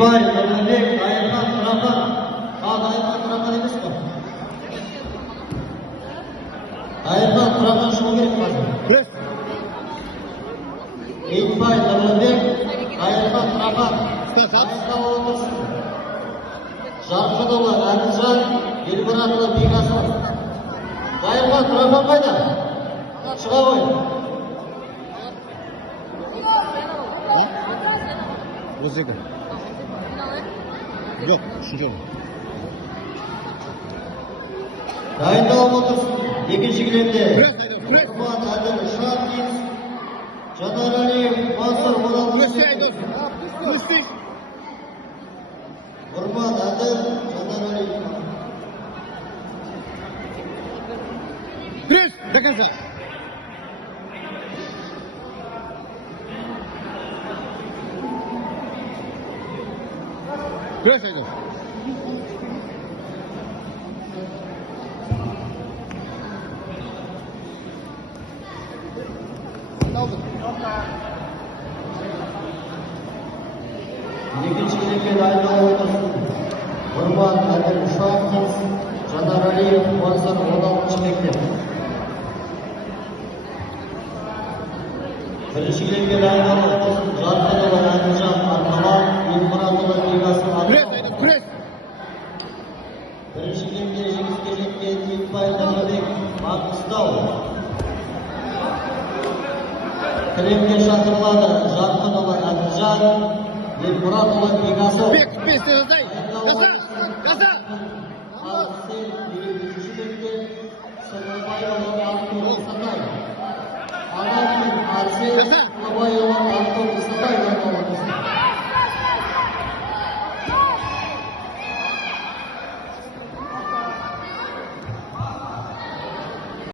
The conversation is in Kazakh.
Ekbay, Nurlanbek, Ayırkan, Turakan. Ayırkan, Turakan емес mi? Ayırkan, Turakan шығу керек қазір. Ekbay, Nurlanbek, Ayırkan, Turakan. Ayырkan отырсын. Жарқынұлы, Әділжан, Елмұратұлы, Бекасов. Ayırkan, Turakan қайда? Шыға ғой. Осы еді. Жоқ, үшінші орын. Дайындалып отырсын. Екінші кілемде. Құрман Әділ, Шахтинс, Жанаралиев, Мансұр, Құрман Әділ, Жанаралиев. Пресс, до конца. Пресс, Айдос. Екінші кілемге дайындалып отырсын. Құрман Әділ, Шахтинс, Жанаралиев, Мансұр, 16-шы мектеп. Бірінші кілемге дайындалып отырсын. Жарқынұлы, Әділжан, Арқалан, Елмұратұлы, Бекасов. Пресс. Бірінші кілемге жеңіске жеткен Екбай, Нұрлыбек, Маңғыстау. Кілемге шақырылады Жарқынұлы, Әділжан, Елмұратұлы, Бекасов. Газа! Арсен, үшінші мектеп, Сырлыбайұлы, Алтын Сатай. Арсен, Сырлыбайұлы,